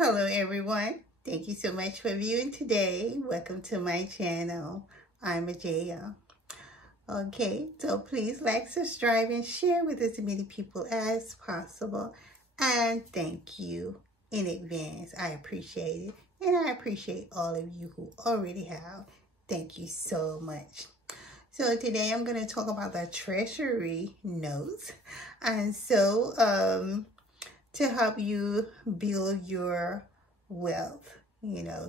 Hello everyone. Thank you so much for viewing today. Welcome to my channel. I'm Ajaya. Okay, so please like, subscribe, and share with as many people as possible. And thank you in advance. I appreciate it. And I appreciate all of you who already have. Thank you so much. So today I'm going to talk about the treasury notes. And so to help you build your wealth,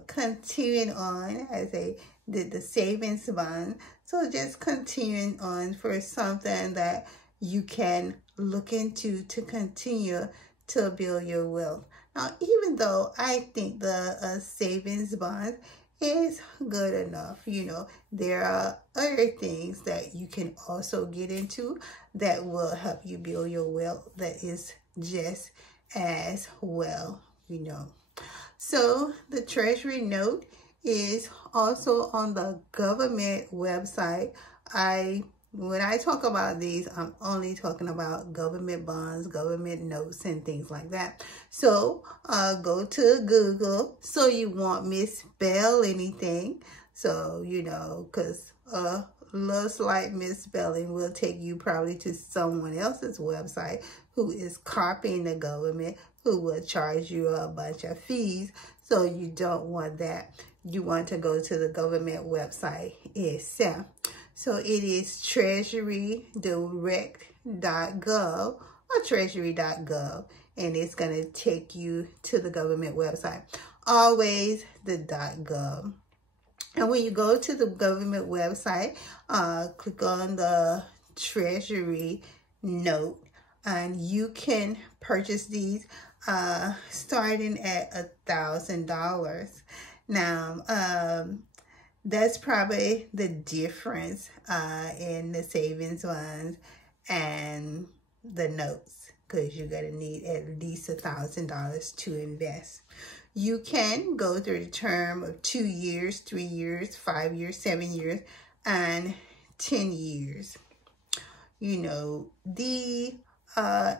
continuing on as I did the savings bond. So just continuing on for something that you can look into to continue to build your wealth. Now, even though I think the savings bond is good enough, there are other things that you can also get into that will help you build your wealth that is just as well, So the treasury note is also on the government website. When I talk about these, I'm only talking about government bonds, government notes, and things like that. So go to Google so you won't misspell anything. So, because a little slight misspelling will take you probably to someone else's website who is copying the government, who will charge you a bunch of fees. So you don't want that. You want to go to the government website itself. So it is treasurydirect.gov or treasury.gov, and it's going to take you to the government website. Always the .gov. And when you go to the government website, click on the treasury note, and you can purchase these starting at $1,000. Now, that's probably the difference in the savings ones and the notes, because you're going to need at least $1,000 to invest. You can go through the term of 2 years, 3 years, 5 years, 7 years, and 10 years. The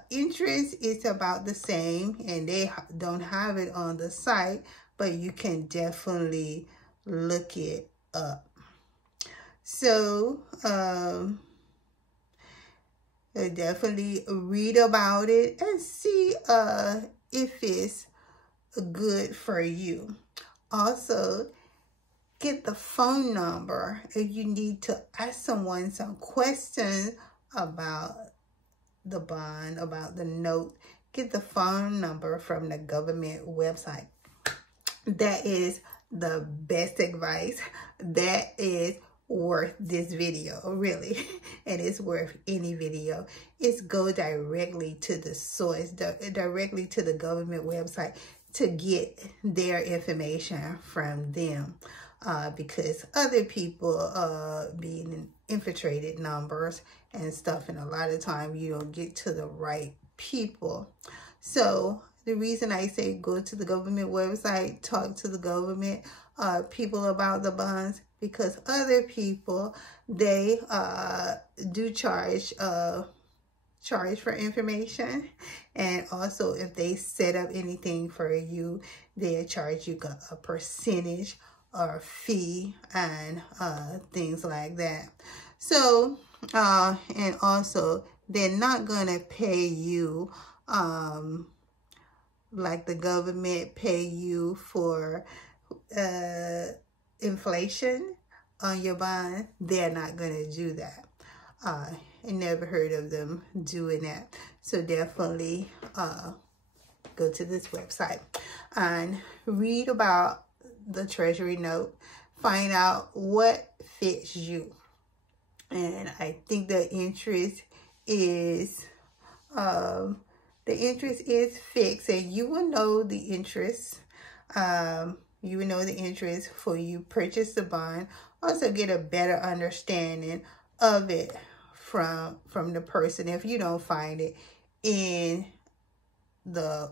interest is about the same, and they don't have it on the site, but you can definitely look it up. So definitely read about it and see if it's good for you. Also, get the phone number if you need to ask someone some questions about the bond, about the note. Get the phone number from the government website. That is the best advice. That is worth this video, really. And it's worth any video. It's go directly to the source, directly to the government website to get their information from them. Because other people being infiltrated numbers and stuff, and a lot of time you don't get to the right people. So the reason I say go to the government website, talk to the government people about the bonds, because other people, they do charge for information. And also if they set up anything for you, they'll charge you a percentage or fee and things like that. So and also they're not gonna pay you like the government pay you for inflation on your bond. They're not gonna do that. I never heard of them doing that. So definitely go to this website and read about the treasury note. Find out what fits you. And I think the interest is fixed, and you will know the interest. You will know the interest for you purchase the bond. Also get a better understanding of it from the person if you don't find it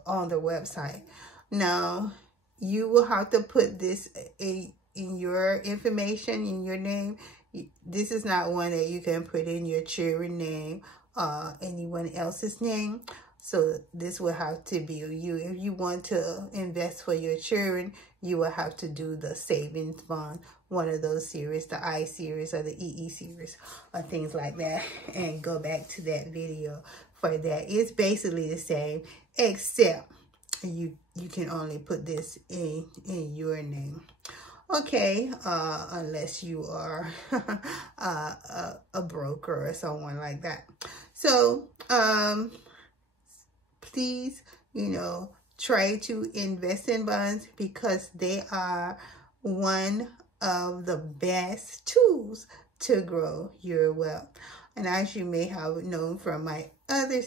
on the website. Now, you will have to put this in your information, in your name. This is not one that you can put in your children's name, anyone else's name. So this will have to be you. If you want to invest for your children, you will have to do the savings bond, one of those series, the I series or the EE series or things like that, and go back to that video for that. It's basically the same, except you can only put this in your name. Okay, unless you are a broker or someone like that. So, please, try to invest in bonds because they are one of the best tools to grow your wealth. And as you may have known from my other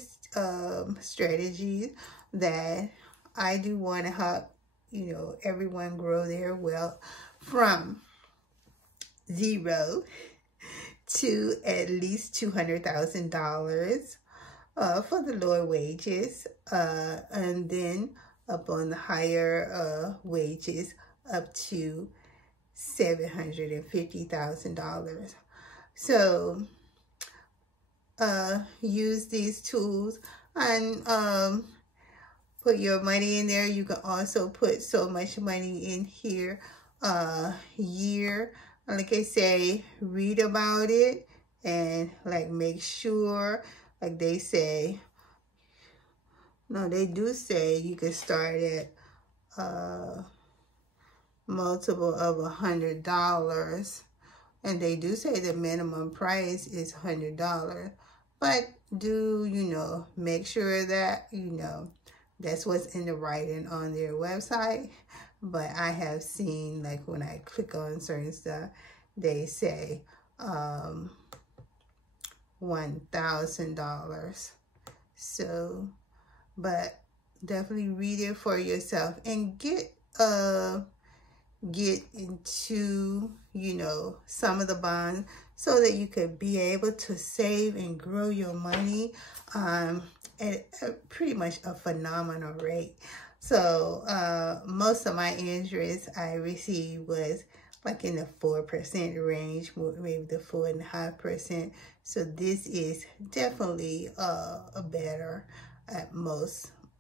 strategies, that I do want to help, everyone grow their wealth from zero to at least $200,000 for the lower wages, and then upon the higher wages up to $750,000. So use these tools and put your money in there. You can also put so much money in here a year. Like I say, read about it and make sure, like they say, no, they do say you can start at multiple of $100, and they do say the minimum price is $100. But do make sure that that's what's in the writing on their website. But I have seen, like, when I click on certain stuff, they say $1,000. So, but definitely read it for yourself and get into some of the bonds so that you could be able to save and grow your money at pretty much a phenomenal rate. So most of my interest I received was like in the 4% range, maybe the 4.5%. So this is definitely a better at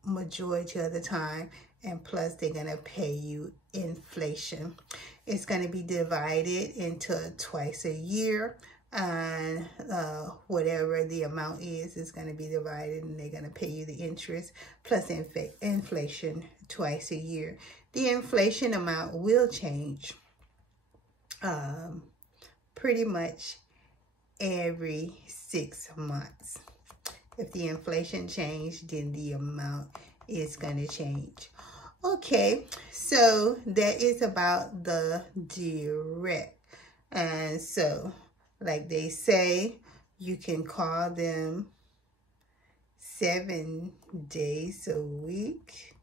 majority of the time. And plus they're gonna pay you inflation. It's gonna be divided into twice a year, and whatever the amount is going to be divided, and they're going to pay you the interest plus inflation twice a year. The inflation amount will change pretty much every 6 months. If the inflation changed, then the amount is going to change. Okay, so that is about the direct. And so, like they say, you can call them 7 days a week.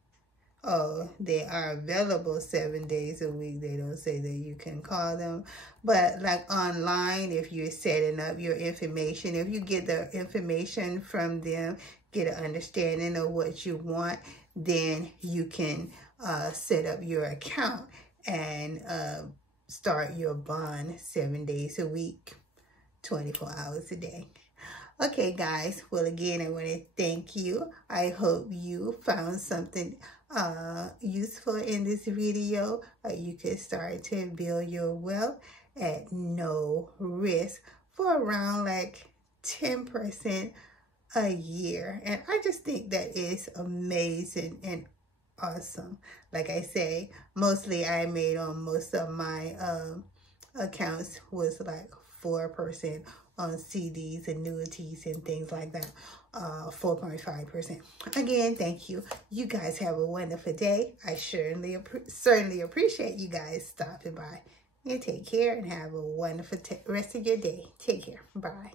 Oh, they are available 7 days a week. They don't say that you can call them. But like online, if you're setting up your information, if you get the information from them, get an understanding of what you want, then you can set up your account and start your bond 7 days a week, 24 hours a day. Okay, guys. Well, again, I want to thank you. I hope you found something useful in this video. You can start to build your wealth at no risk for around like 10% a year. And I just think that is amazing and awesome. Like I say, mostly I made on most of my accounts was like 4% on CDs, annuities, and things like that. 4.5%. Again, thank you. You guys have a wonderful day. I certainly appreciate you guys stopping by. And take care and have a wonderful rest of your day. Take care. Bye.